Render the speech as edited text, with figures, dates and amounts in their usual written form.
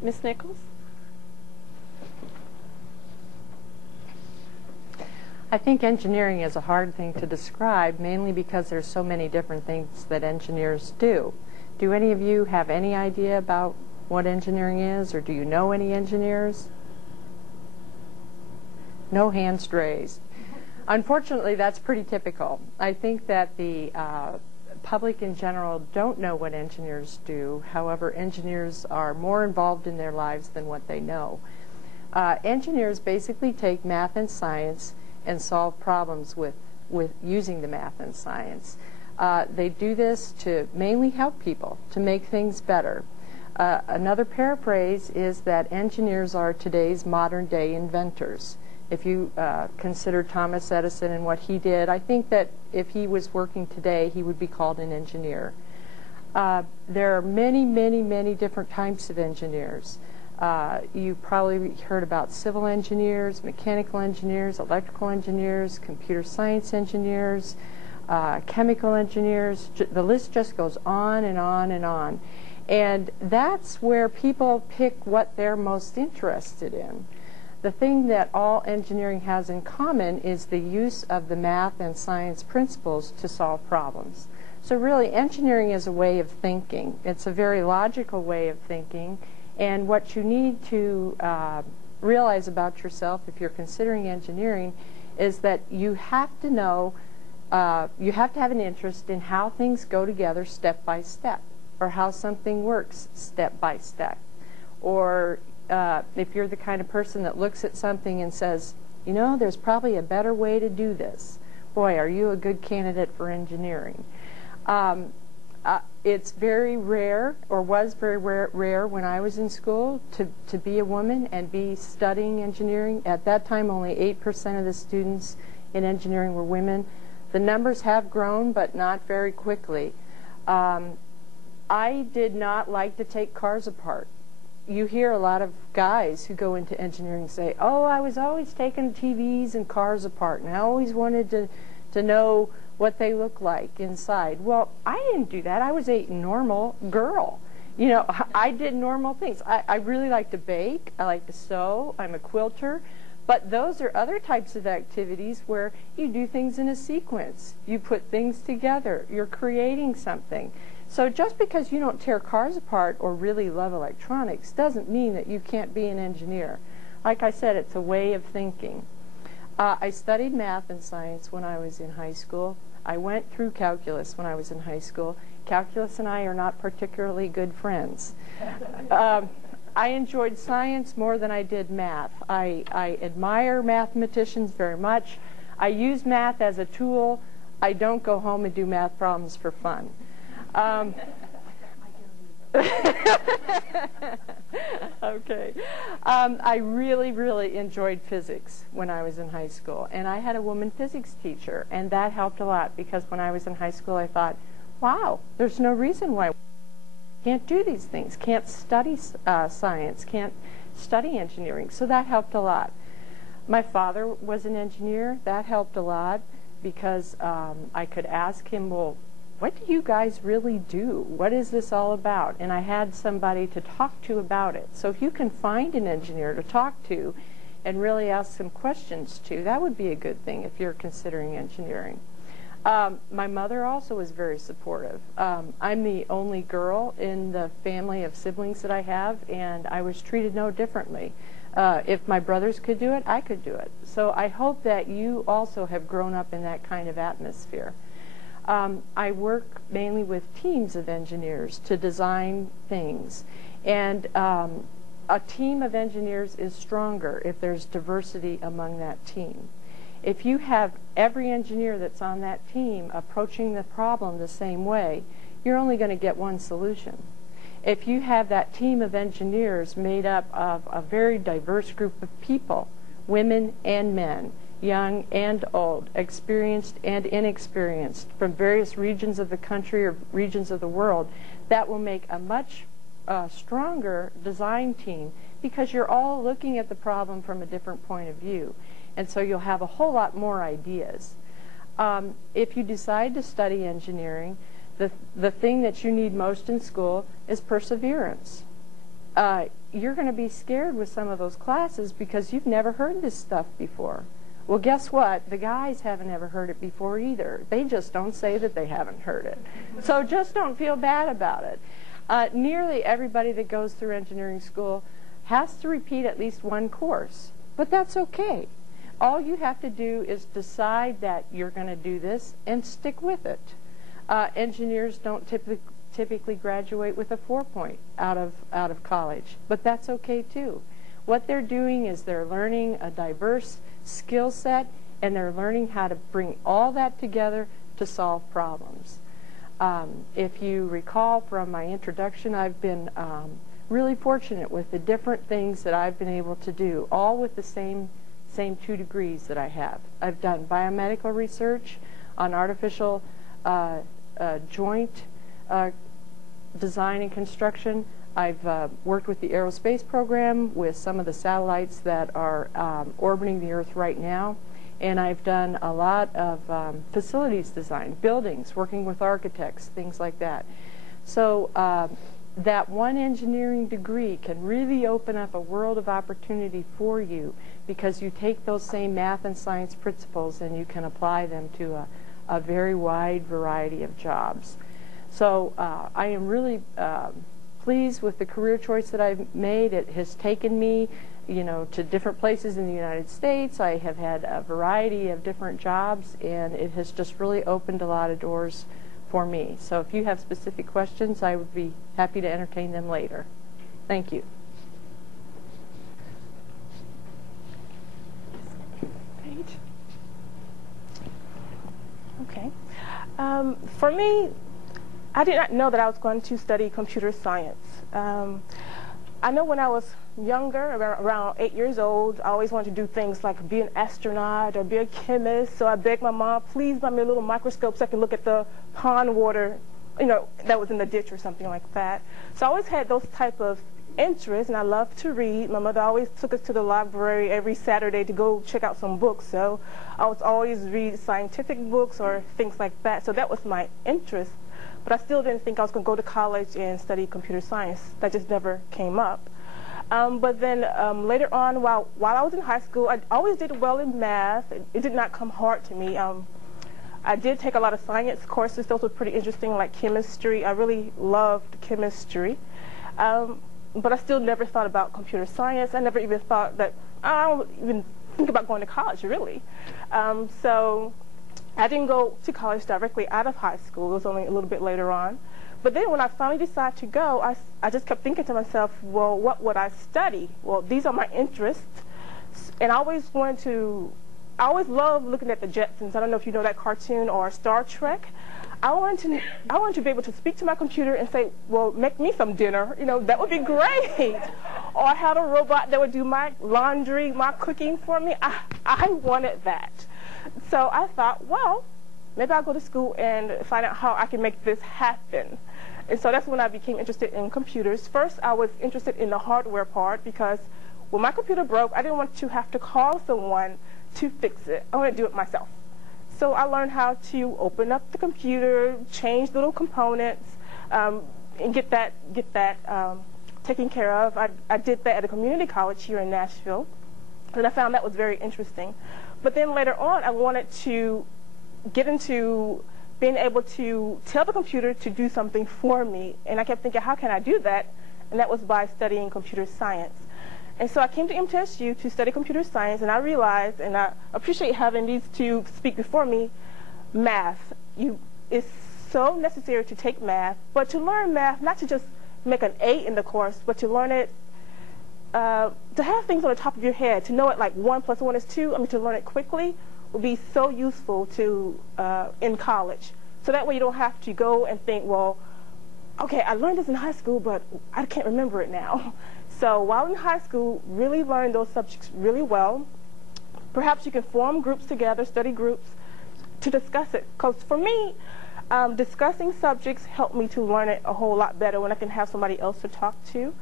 Ms. Nichols? I think engineering is a hard thing to describe, mainly because there's so many different things that engineers do. Do any of you have any idea about what engineering is, or do you know any engineers? No hands raised. Unfortunately, that's pretty typical. I think that the public in general don't know what engineers do. However, engineers are more involved in their lives than what they know. Engineers basically take math and science and solve problems with using the math and science. They do this to mainly help people, to make things better. Another paraphrase is that engineers are today's modern day inventors. If you consider Thomas Edison and what he did, I think that if he was working today, he would be called an engineer. There are many, many, many different types of engineers. You probably heard about civil engineers, mechanical engineers, electrical engineers, computer science engineers, chemical engineers. The list just goes on and on and on. And that's where people pick what they're most interested in. The thing that all engineering has in common is the use of the math and science principles to solve problems. So really, engineering is a way of thinking. It's a very logical way of thinking. And what you need to realize about yourself if you're considering engineering is that you have to know, you have to have an interest in how things go together step by step, or how something works step by step. Or if you're the kind of person that looks at something and says, you know, there's probably a better way to do this. Boy, are you a good candidate for engineering. It's very rare, or was very rare when I was in school, to be a woman and be studying engineering. At that time, only 8% of the students in engineering were women. The numbers have grown, but not very quickly. I did not like to take cars apart. You hear a lot of guys who go into engineering say, oh, I was always taking TVs and cars apart, and I always wanted to know what they look like inside. Well, I didn't do that. I was a normal girl. You know, I did normal things. I really like to bake. I like to sew. I'm a quilter. But those are other types of activities where you do things in a sequence. You put things together. You're creating something. So just because you don't tear cars apart or really love electronics doesn't mean that you can't be an engineer. Like I said, it's a way of thinking. I studied math and science when I was in high school. I went through calculus when I was in high school. Calculus and I are not particularly good friends. I enjoyed science more than I did math. I admire mathematicians very much. I use math as a tool. I don't go home and do math problems for fun. Okay. I really, really enjoyed physics when I was in high school. And I had a woman physics teacher, and that helped a lot because when I was in high school I thought, wow, there's no reason why we can't do these things, can't study science, can't study engineering. So that helped a lot. My father was an engineer. That helped a lot because I could ask him, well, what do you guys really do? What is this all about? And I had somebody to talk to about it. So if you can find an engineer to talk to and really ask some questions to, that would be a good thing if you're considering engineering. My mother also was very supportive. I'm the only girl in the family of siblings that I have, and I was treated no differently. If my brothers could do it, I could do it. So I hope that you also have grown up in that kind of atmosphere. I work mainly with teams of engineers to design things, and a team of engineers is stronger if there's diversity among that team. If you have every engineer that's on that team approaching the problem the same way, you're only going to get one solution. If you have that team of engineers made up of a very diverse group of people, women and men, young and old, experienced and inexperienced, from various regions of the country or regions of the world, that will make a much stronger design team because you're all looking at the problem from a different point of view. And so you'll have a whole lot more ideas. If you decide to study engineering, the thing that you need most in school is perseverance. you're going to be scared with some of those classes because you've never heard this stuff before. Well, guess what? The guys haven't ever heard it before either. They just don't say that they haven't heard it. So just don't feel bad about it. Nearly everybody that goes through engineering school has to repeat at least one course, but that's okay. All you have to do is decide that you're going to do this and stick with it. Engineers don't typically graduate with a 4.0 out of college, but that's okay too. What they're doing is they're learning a diverse skill set, and they're learning how to bring all that together to solve problems. If you recall from my introduction, I've been really fortunate with the different things that I've been able to do, all with the same 2 degrees that I have. I've done biomedical research on artificial joint design and construction. I've worked with the aerospace program with some of the satellites that are orbiting the Earth right now. And I've done a lot of facilities design, buildings, working with architects, things like that. So that one engineering degree can really open up a world of opportunity for you because you take those same math and science principles and you can apply them to a very wide variety of jobs. So I am really pleased with the career choice that I've made. It has taken me, to different places in the United States. I have had a variety of different jobs, and it has just really opened a lot of doors for me. So if you have specific questions, I would be happy to entertain them later. Thank you. Okay. For me, I did not know that I was going to study computer science. I know when I was younger, around 8 years old, I always wanted to do things like be an astronaut or be a chemist. So I begged my mom, please buy me a little microscope so I could look at the pond water, that was in the ditch or something like that. So I always had those type of interests, and I loved to read. My mother always took us to the library every Saturday to go check out some books. So I was always read scientific books or things like that. So that was my interest. But I still didn't think I was going to go to college and study computer science. That just never came up. But then later on, while I was in high school, I always did well in math. It did not come hard to me. I did take a lot of science courses. Those were pretty interesting, like chemistry. I really loved chemistry. But I still never thought about computer science. I never even thought that, I don't even think about going to college, really. So I didn't go to college directly out of high school. It was only a little bit later on. But then when I finally decided to go, I just kept thinking to myself, well, what would I study? Well, these are my interests. And I always loved looking at the Jetsons. I don't know if you know that cartoon, or Star Trek. I wanted to be able to speak to my computer and say, well, make me some dinner. That would be great. Or have a robot that would do my laundry, my cooking for me. I wanted that. So I thought, well, maybe I'll go to school and find out how I can make this happen. And so that's when I became interested in computers. First, I was interested in the hardware part because when my computer broke, I didn't want to have to call someone to fix it. I wanted to do it myself. So I learned how to open up the computer, change little components, and get that taken care of. I did that at a community college here in Nashville, and I found that was very interesting. But then later on, I wanted to get into being able to tell the computer to do something for me. And I kept thinking, how can I do that? And that was by studying computer science. And so I came to MTSU to study computer science, and I realized, and I appreciate having these two speak before me, math. It's so necessary to take math, but to learn math, not to just make an A in the course, but to learn it, to have things on the top of your head, to know it like 1 + 1 is 2, to learn it quickly would be so useful to in college. So that way you don't have to go and think, well, okay, I learned this in high school, but I can't remember it now. So while in high school, really learn those subjects really well. Perhaps you can form groups together, study groups, to discuss it. Because for me, discussing subjects helped me to learn it a whole lot better when I can have somebody else to talk to.